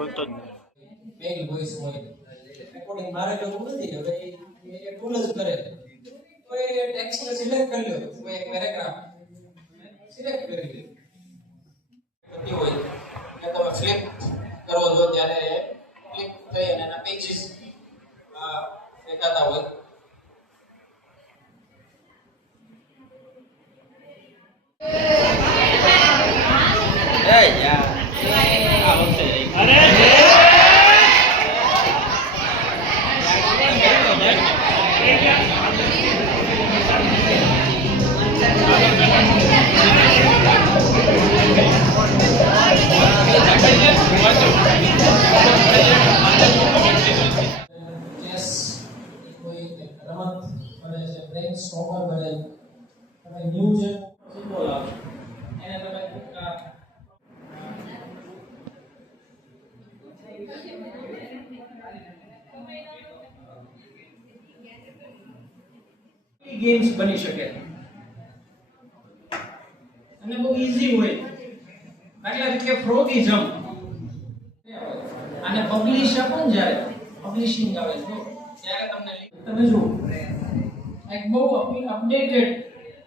બોલતો જ main voice હોય રેકોર્ડિંગ મારે કરવું નથી હવે એ ટૂલ જ કરે તો એ ટેક્સ્ટ સિલેક્ટ કરી લો કોઈ એક પેરેગ્રાફ સિલેક્ટ કરી લો બધી હોય કે તમે ફ્લિપ કરો છો ત્યારે ક્લિક થઈ અને એના પેજીસ દેખાતા હોય એ યાર આ વખતે અરે સ્ટોપર બને તમે ન્યૂ જે સિમ્બોલ આવશે એને તમે ગેમ્સ બની શકે અને બહુ ઈઝી હોય દાખલા તરીકે ફ્રોગી જમ્પ અને પબ્લિશ આપો ને જ્યારે પબ્લિશિંગ આવે તો ત્યારે તમને તમે જુઓ એક બહુ અપડેટેડ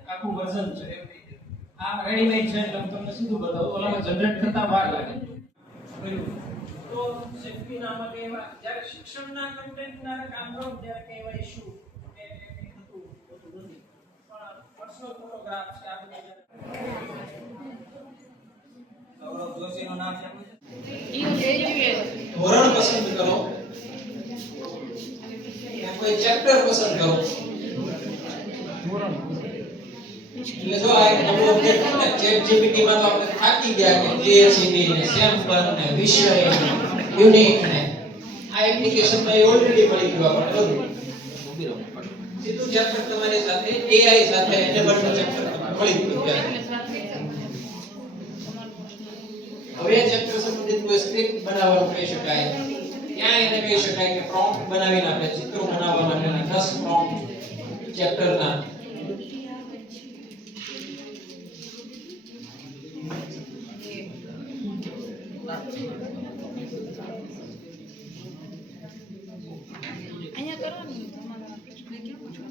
આખું વર્ઝન છે આ રેડીમેડ છે એટલે તમને સીધું બતાવું ઓલામાં જનરેટ થતા વાર લાગે તો સેફટી ના માટે એવા જ્યારે શિક્ષણના કન્ટેન્ટના કામ કરો ત્યારે કઈ એવા ઇશ્યુ કે થતું હોતું નથી પણ પર્સનલ ફોટોગ્રાફ્સ કે આ બધા સૌરભ જોશીનું નામ છે ધોરણ પસંદ કરો કોઈ ચેપ્ટર પસંદ કરો એટલે જો આ એક નવો ઓબ્જેક્ટ છે ચેટ જીપીટી માં તો આપણે થાકી ગયા કે જેએસસીબી ને સેમ્પલ ને વિષય યુનિક ને આ એપ્લિકેશન માં ઓલરેડી પડી ગયું આપણે બધું સીધું ચેપ્ટર તમારી સાથે એઆઈ સાથે એનેબલ ચેપ્ટર પડી ગયું હવે ચેપ્ટર સંબંધિત કોઈ સ્ક્રિપ્ટ બનાવવાનું કહી શકાય ત્યાં એને કહી શકાય કે પ્રોમ્પ્ટ બનાવીને આપણે ચિત્રો બનાવવા માટેના 10 પ્રોમ્પ્ટ ચેપ્ટરના અહીંયા કરવાનું તમારા પ્રશ્ન કેવું છે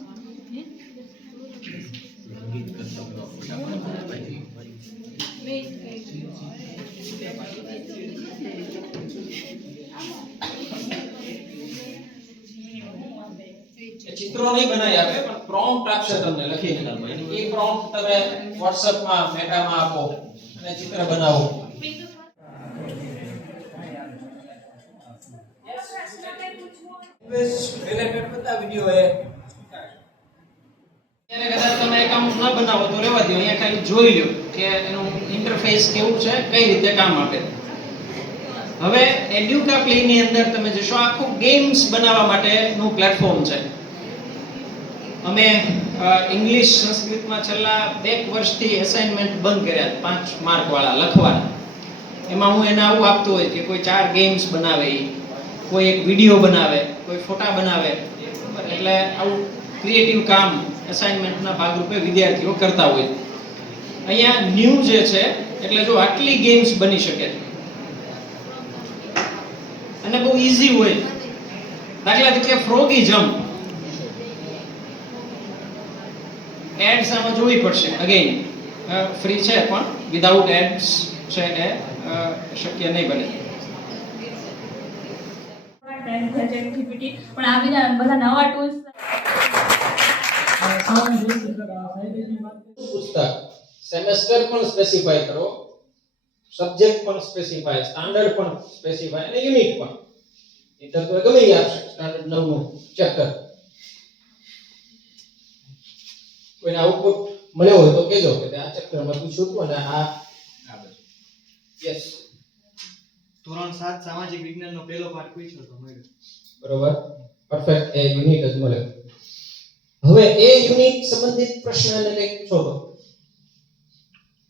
ચિત્રો નહીં બનાવી આપે પણ પ્રોમ્પ્ટ આપશે તમને લખીને એ પ્રોમ્પ્ટ તમે WhatsApp માં મેટામાં આપો અને ચિત્ર બનાવો રિલેટેડ બધા વિડિયો હે એને કદાચ તમે એકાઉન્ટ ન બનાવો તો રહેવા દો અહીંયા ખાલી જોઈ લો કે એનું ઇન્ટરફેસ કેવું છે કઈ રીતે કામ આપે હવે એડ્યુકાપ્લી ની અંદર તમે જોશો આખું ગેમ્સ બનાવવા માટેનું પ્લેટફોર્મ છે અમે ઇંગ્લિશ સંસ્કૃતમાં છેલ્લા 2 વર્ષથી એસાઇનમેન્ટ બંધ કર્યા 5 માર્ક વાળા લખવાના એમાં હું એને આવું આપતો હોય કે કોઈ 4 ગેમ્સ બનાવે કોઈ એક વિડિયો બનાવે કોઈ ફોટા બનાવે એટલે આવું ક્રિએટિવ કામ અસાઇનમેન્ટના ભાગરૂપે વિદ્યાર્થીઓ કરતા હોય અહીંયા ન્યૂ જે છે એટલે જો આટલી ગેમ્સ બની શકે અને બહુ ઈઝી હોય દાખલા તરીકે ફ્રોગી જમ્પ એડ્સ આમાં જોવી પડશે અગેન ફ્રી છે પણ વિધાઉટ એડ્સ છે એ શક્ય નહીં બને પણ આ બધા નવા ટૂલ્સ પુસ્તક સેમેસ્ટર પણ સ્પેસિફાય કરો સબ્જેક્ટ પણ સ્પેસિફાય સ્ટાન્ડર્ડ પણ સ્પેસિફાય અને યુનિટ પણ ઇન્ટર તો ગમે ઈ આપશે સ્ટાન્ડર્ડ 9 નું ચેપ્ટર કોઈને આઉટપુટ મળ્યો હોય તો કહેજો કે આ ચેપ્ટરમાં પૂછ્યું હતું અને આ યસ ધોરણ 7 સામાજિક વિજ્ઞાનનો પહેલો પાઠ પૂછ્યો તો મળ્યો. બરોબર, પરફેક્ટ. એ યુનિટ જ મળ્યો. હવે એ યુનિટ સંબંધિત પ્રશ્નને કંઈક શોધો.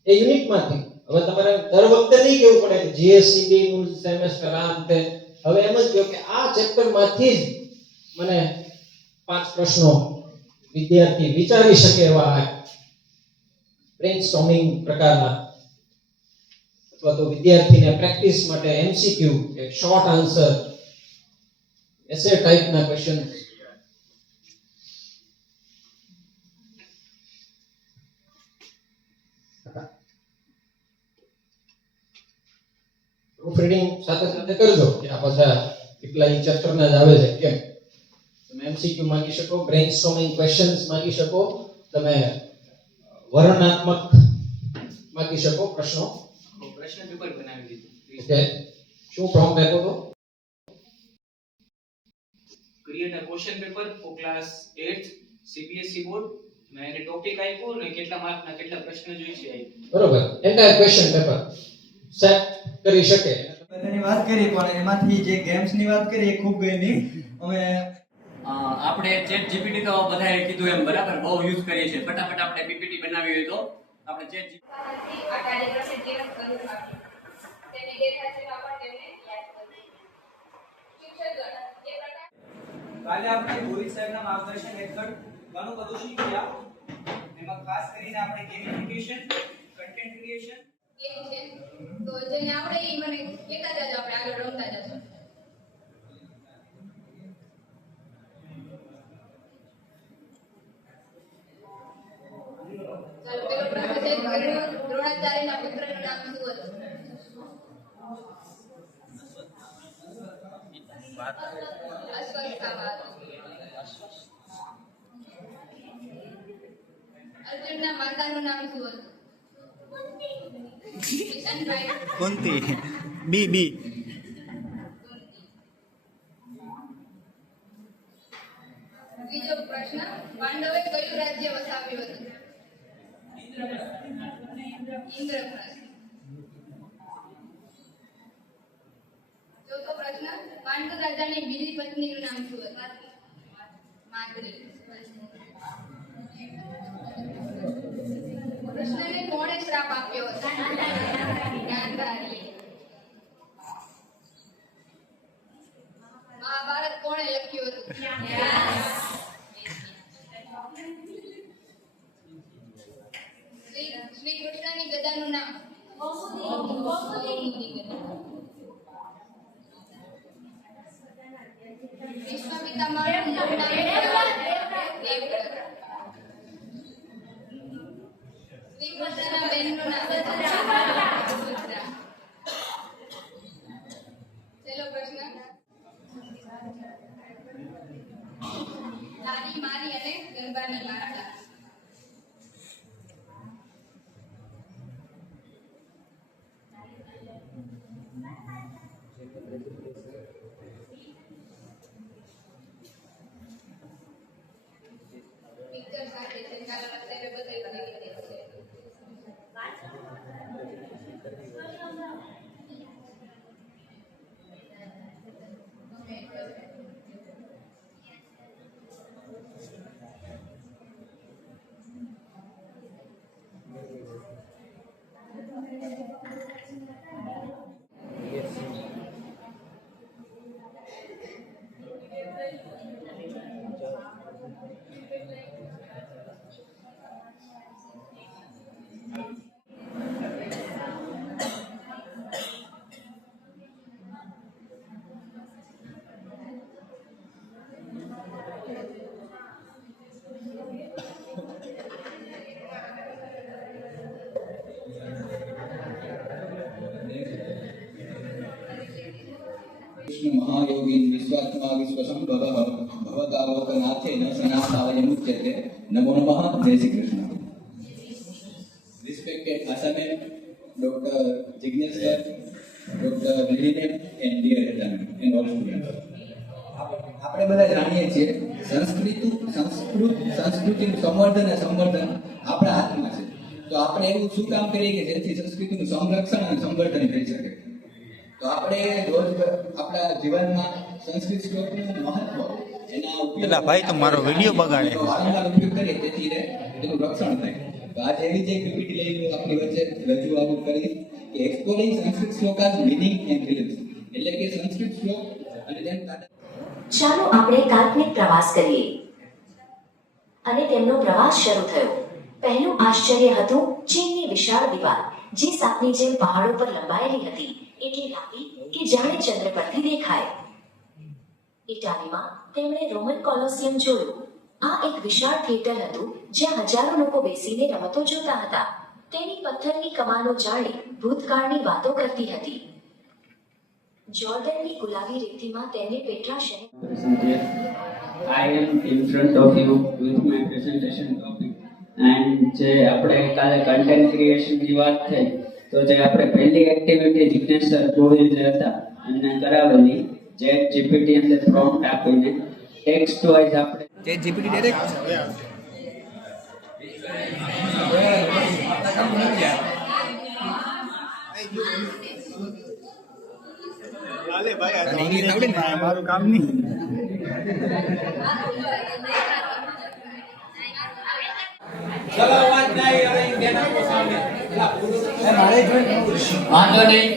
એ યુનિટમાંથી હવે તમારે દર વખતે નહીં કેવું પડે કે જીએસસીબી નું સેમેસ્ટર આમ તે. હવે એમ જ કહો કે આ ચેપ્ટરમાંથી જ મને 5 પ્રશ્નો વિદ્યાર્થી વિચારી શકે એવા બ્રેનસ્ટોર્મિંગ પ્રકારના, અથવા તો વિદ્યાર્થીને પ્રેક્ટિસ માટે એમસીક્યુ એક શોર્ટ આન્સર એસે ટાઈપના ક્વેશ્ચન પ્રૂફ રીડિંગ સાથે સાથે કરજો કે આ પાછા કેટલા ઈ ચેપ્ટરના જ આવે છે કેમ. તમે એમસીક્યુ માંગી શકો, બ્રેનસ્ટોર્મિંગ ક્વેશ્ચન્સ માંગી શકો, તમે વર્ણનાત્મક માંગી શકો પ્રશ્નો. પ્રશ્ન પેપર બનાવી દીધું. ઓકે, શું પ્રોમ્પ્ટ આપ્યો તો? Create a question paper for class 8th CBSE board. મેં એને ટોપિક આપ્યો ને કેટલા માર્કના કેટલા પ્રશ્ન જોઈશે આપ્યું. બરોબર, એન્ટાયર ક્વેશ્ચન પેપર સેટ કરી શકે. બધાની વાત કરી પણ એમાંથી જે ગેમ્સ ની વાત કરી એ ખૂબ ગમી. અમે આપણે ચેટ જીપીટી તો બધાએ કીધું એમ બરાબર બહુ યુઝ કરીએ છીએ. ફટાફટ આપણે પીપીટી બનાવી હોય તો આપણે ચેટ જીપીટી આ કાર્યક્રમને કેમ કરવું આપણે તેની ગેરહાજરીમાં પણ તેમને યાદ કરવું. શિક્ષકગણ એ પ્રકાર કાલે આપણે ગોવિંદ સાહેબના માર્ગદર્શન હેઠળ ઘણું બધું શીખ્યા. એમાં ખાસ કરીને આપણે ગેમિફિકેશન, કન્ટેન્ટ ક્રિએશન કેમ છે તો જેને આપણે ઈ મને કહેતા જાજો, આપણે આગળ રમતા જશું. ચાલો પેલો પ્રશ્ન છે દ્રોણાચાર્યના પુત્રનું નામ શું હતું? અશ્વત્થામા. અર્જુનના માતાનું નામ શું હતું? કિશનભાઈ. કુંતી. બી. બીજો પ્રશ્ન, પાંડવે કયું રાજ્ય વસાવ્યું હતું? ઇન્દ્રપ્રસ્થ. ચોથો પ્રશ્ન, પાંડુ રાજાની બીજી પત્નીનું નામ શું હતું? માદ્રી. કૃષ્ણને કોણે શ્રાપ આપ્યો હતો? ગાંધારીએ. મહાભારત કોણે લખ્યું હતું? શ્રી કૃષ્ણની ગદાનું નામ? કૌમુદી ગદા. ભીષ્મ પિતામહનું મૂળ નામ? દેવવ્રત. શ્રી કૃષ્ણના બહેનનું નામ? સુભદ્રા. છેલ્લો પ્રશ્ન, લારી મારી અને ગરબાની વાર્તા. પિક્ચર સાથે છે, કારણ અત્યારે બધાય બની છે. कृष्ण महायोगी विश्वात्मा विश्वसंभवः भवदावोकनाथेन सनातनमुच्यते. नमो नमः. जय Shri Krishna. Respected Assignment, Dr. Jignesh sir, Dr. Liline and dear and all students. આપણે બધા જાણીએ છીએ સંસ્કૃતિનું સંવર્ધન અને સંવર્ધન આપણા હાથમાં છે. તો આપણે એવું શું કામ કરીએ કે જેથી સંસ્કૃતિનું સંરક્ષણ અને સંવર્ધન થઈ શકે. તો તો આપણે રોજ આપણા જીવનમાં સંસ્કૃત શ્લોકનું મહત્વ એના ઉપયોગ એલા ભાઈ તો મારો વિડીયો બગાડે. વારંવાર ઉપયોગ કરીએ તેથી એનું રક્ષણ થાય. તો આજે એવી જ એક પીપીટી લઈને આપણી વચ્ચે રજૂઆત કરીશ કે એક્સપ્લોરિંગ સંસ્કૃત શ્લોકાસ મીનિંગ એન્ડ રિલેમ્સ, એટલે કે સંસ્કૃત શ્લોક અને તેના ચાલો આપણે કાલ્પનિક પ્રવાસ કરીએ. અને તેમનો પ્રવાસ શરૂ થયો. પહેલું આશ્ચર્ય હતું ચીનની વિશાળ દીવાલ, જે સાપની જેમ પહાડો પર લંબાયેલી હતી, એટલી લાંબી કે જાણે ચંદ્ર પરથી દેખાય. ઇટાલીમાં તેમણે રોમન કોલોસિયમ જોયું. આ એક વિશાળ થિયેટર હતું જ્યાં હજારો લોકો બેસીને રમતો જોતા હતા. તેની પથ્થરની કમાનો જાણે ભૂતકાળની વાતો કરતી હતી. જોર્ડનની ગુલાબી રેતીમાં તેને પેટ્રા શહેર I am in front of you with my presentation topic and જે આપણે કાલે કન્ટેન્ટ ક્રિએશન ની વાત થઈ તો જે આપણે પહેલી એક્ટિવિટી જિગ્નેશ સર ગોહિલ જે હતા એમને કરાવેલી ચેટ જીપીટી અંદર પ્રોમ્પ્ટ આપીને ટેક્સ્ટ વાઇઝ આપણે ચેટ જીપીટી ડાયરેક્ટ મારું કામ નહીં. ચલો અવાજ નહીં, હવે બેન આપો સામે. વાંધો નહીં.